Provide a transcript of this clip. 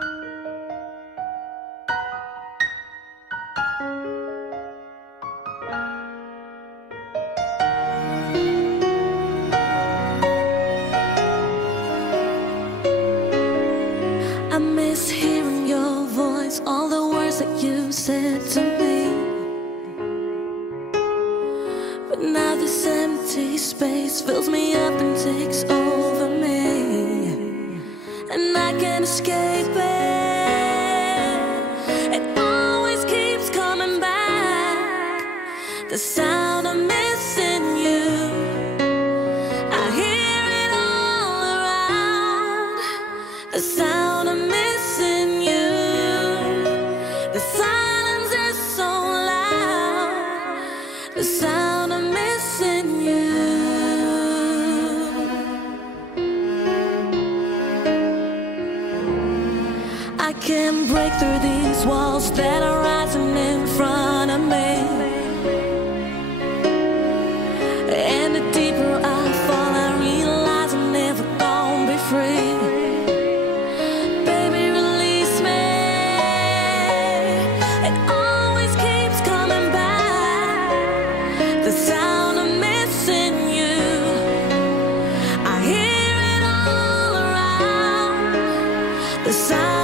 I miss hearing your voice, all the words that you said to me. But now this empty space fills me up and takes over me, and I can't escape it. It always keeps coming back, the sound of missing you. I hear it all around, the sound of missing you. The silence is so loud, the sound of missing you. I can't break through these walls that are rising in front of me, and the deeper I fall, I realize I'm never gonna be free. Baby, release me. It always keeps coming back, the sound of missing you. I hear it all around, the sound